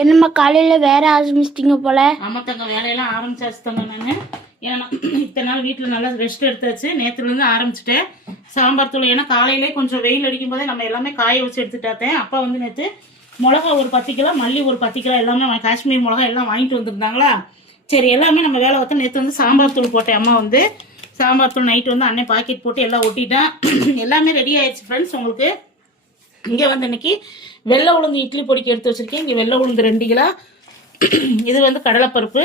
என்னம்மா காலையில வேற ஆரம்பிச்சிட்டிங்க போல? ஆமா தங்க, வேலையெல்லாம் ஆரம்பிச்சாச்சு தங்க. நான் ஏன்னா இத்தனை நாள் வீட்டில் நல்லா ரெஸ்ட் எடுத்தாச்சு. நேற்றுலேருந்து ஆரம்பிச்சிட்டேன் சாம்பார் தூள். ஏன்னா காலையிலே கொஞ்சம் வெயில் அடிக்கும் போதே நம்ம எல்லாமே காய வச்சு எடுத்துட்டாத்தேன். அப்பா வந்து நேற்று மிளகா ஒரு 10 கிலோ, மல்லி ஒரு 10 கிலோ எல்லாமே காஷ்மீர் மிளகா எல்லாம் வாங்கிட்டு வந்திருந்தாங்களா. சரி எல்லாமே நம்ம வேலை பார்த்தா நேற்று வந்து சாம்பார் தூள் போட்டேன். அம்மா வந்து சாம்பார் தூள் நைட்டு வந்து அண்ணன் பாக்கெட் போட்டு எல்லாம் ஒட்டிட்டேன். எல்லாமே ரெடி ஆயிடுச்சு ஃப்ரெண்ட்ஸ். உங்களுக்கு இங்கே வந்து இன்னைக்கு வெள்ளை உளுந்து இட்லி பொடிக்கு எடுத்து வச்சுருக்கேன். இங்கே வெள்ளை உளுந்து 2 கிலோ. இது வந்து கடலைப்பருப்பு,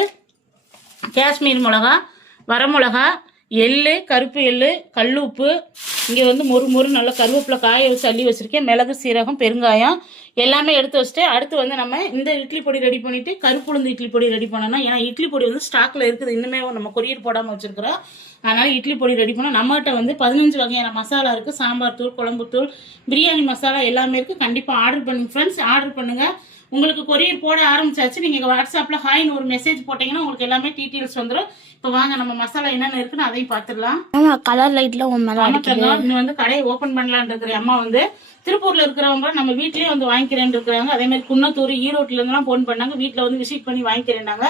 காஷ்மீர் மிளகா, வரமிளகா, எள்ளு, கருப்பு எள்ளு, கல் உப்பு, இங்கே வந்து மொறு நல்லா கருவேப்பிலை காய வச்சு அள்ளி வச்சுருக்கேன். மிளகு, சீரகம், பெருங்காயம் எல்லாமே எடுத்து வச்சுட்டு அடுத்து வந்து நம்ம இந்த இட்லி பொடி ரெடி பண்ணிவிட்டு கருப்பு உளுந்து இட்லி பொடி ரெடி பண்ணணும். ஏன்னா இட்லி பொடி வந்து ஸ்டாக்கில் இருக்குது, இன்னுமே நம்ம கொரியர் போடாமல் வச்சுருக்கிறோம். அதனால் இட்லி பொடி ரெடி பண்ணோம். நம்மகிட்ட வந்து 15 வகையான மசாலா இருக்குது. சாம்பார் தூள், குழம்பு தூள், பிரியாணி மசாலா எல்லாமே இருக்குது. கண்டிப்பாக ஆர்டர் பண்ணுங்க ஃப்ரெண்ட்ஸ், ஆர்டர் பண்ணுங்கள். உங்களுக்கு கொரியர் போட ஆரம்பிச்சாச்சு. நீங்கள் வாட்ஸ்அப்பில் ஹாய்னு ஒரு மெசேஜ் போட்டிங்கன்னா உங்களுக்கு எல்லாமே டீட்டெயில்ஸ் வந்துடும். இப்போ வாங்க நம்ம மசாலா என்னென்ன இருக்குன்னு அதையும் பார்த்துடலாம். கலர் லைட்ல இன்னும் வந்து கடையை ஓப்பன் பண்ணலான்னு இருக்கிற அம்மா வந்து திருப்பூர்ல இருக்கிறவங்க நம்ம வீட்லயே வந்து வாங்கிக்கிறேன்னு இருக்கிறாங்க. அதே மாதிரி குன்னத்தூர், ஈரோட்ல இருந்தெல்லாம் போன் பண்ணாங்க. வீட்டில் வந்து விசிட் பண்ணி வாங்கிக்கிறேன்னாங்க.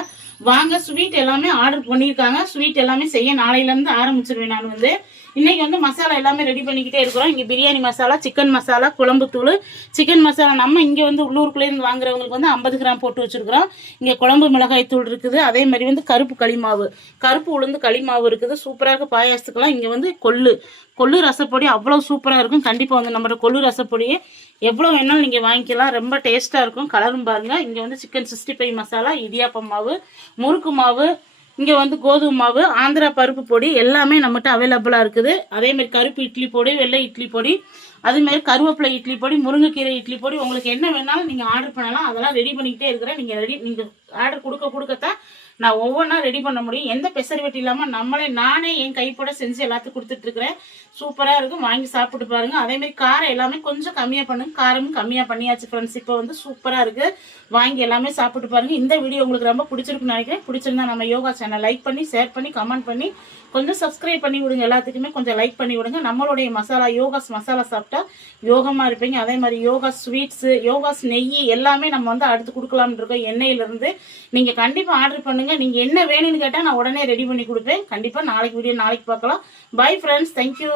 வாங்க, ஸ்வீட் எல்லாமே ஆர்டர் பண்ணியிருக்காங்க. ஸ்வீட் எல்லாமே செய்ய நாளையிலேருந்து ஆரம்பிச்சிருவேன். நான் வந்து இன்னைக்கு வந்து மசாலா எல்லாமே ரெடி பண்ணிக்கிட்டே இருக்கிறோம். இங்கே பிரியாணி மசாலா, சிக்கன் மசாலா, குழம்பு தூள், சிக்கன் மசாலா நம்ம இங்கே வந்து உள்ளூருக்குள்ளேருந்து வாங்குறவங்களுக்கு வந்து 50 கிராம் போட்டு வச்சுருக்கிறோம். இங்கே குழம்பு மிளகாய் தூள் இருக்குது. அதே மாதிரி வந்து கருப்பு களிமாவு, கருப்பு உளுந்து களிமாவு இருக்குது. சூப்பராக இருக்குது பாயாசத்துக்கெல்லாம். இங்கே வந்து கொள்ளு ரசப்பொடி அவ்வளோ சூப்பராக இருக்கும். கண்டிப்பாக வந்து நம்மளோட கொள்ளு ரசப்பொடியை எவ்வளோ வேணாலும் நீங்கள் வாங்கிக்கலாம். ரொம்ப டேஸ்ட்டாக இருக்கும். கலரும் பாருங்கள். இங்கே வந்து சிக்கன் 65 மசாலா, இடியாப்பம் மாவு, முறுக்கு மாவு, இங்கே வந்து கோதுமை மாவு, ஆந்திரா பருப்பு பொடி எல்லாமே நம்மகிட்ட அவைலபிளாக இருக்குது. அதேமாதிரி கருப்பு இட்லி பொடி, வெள்ளை இட்லி பொடி, அதுமாரி கருவேப்பிலை இட்லி பொடி, முருங்கைக்கீரை இட்லி பொடி, உங்களுக்கு என்ன வேணாலும் நீங்கள் ஆர்டர் பண்ணலாம். அதெல்லாம் ரெடி பண்ணிக்கிட்டே இருக்கிறேன். நீங்கள் ஆர்டர் கொடுக்கத்தான் நான் ஒவ்வொன்றா ரெடி பண்ண முடியும். எந்த பெசர்வேட் இல்லாமல் நானே என் கைப்பட செஞ்சு எல்லாத்துக்கும் கொடுத்துட்ருக்கிறேன். சூப்பராக இருக்கும். வாங்கி சாப்பிட்டு பாருங்கள். அதேமாதிரி காரம் எல்லாமே கொஞ்சம் கம்மியாக பண்ணுங்க. காரமும் கம்மியாக பண்ணியாச்சு ஃப்ரெண்ட்ஸ். இப்போ வந்து சூப்பராக இருக்குது. வாங்கி எல்லாமே சாப்பிட்டு பாருங்கள். இந்த வீடியோ உங்களுக்கு ரொம்ப பிடிச்சிருக்குன்னு நினைக்கிறேன். பிடிச்சிருந்தா நம்ம யோகா சேனல் லைக் பண்ணி, ஷேர் பண்ணி, கமெண்ட் பண்ணி, கொஞ்சம் சப்ஸ்கிரைப் பண்ணி விடுங்க. எல்லாத்துக்குமே கொஞ்சம் லைக் பண்ணி விடுங்க. நம்மளுடைய யோகாஸ் மசாலா சாப்பிட்டா யோகமாக இருப்பீங்க. அதே மாதிரி யோகா ஸ்வீட்ஸு, யோகாஸ் நெய் எல்லாமே நம்ம வந்து அடுத்து கொடுக்கலாம்னு இருக்கோம். எண்ணெயிலிருந்து நீங்கள் கண்டிப்பாக ஆர்டர் பண்ணுங்கள். நீங்கள் என்ன வேணும்னு கேட்டால் நான் உடனே ரெடி பண்ணி கொடுப்பேன். கண்டிப்பாக நாளைக்கு வீடியோ நாளைக்கு பார்க்கலாம். Bye friends, thank you.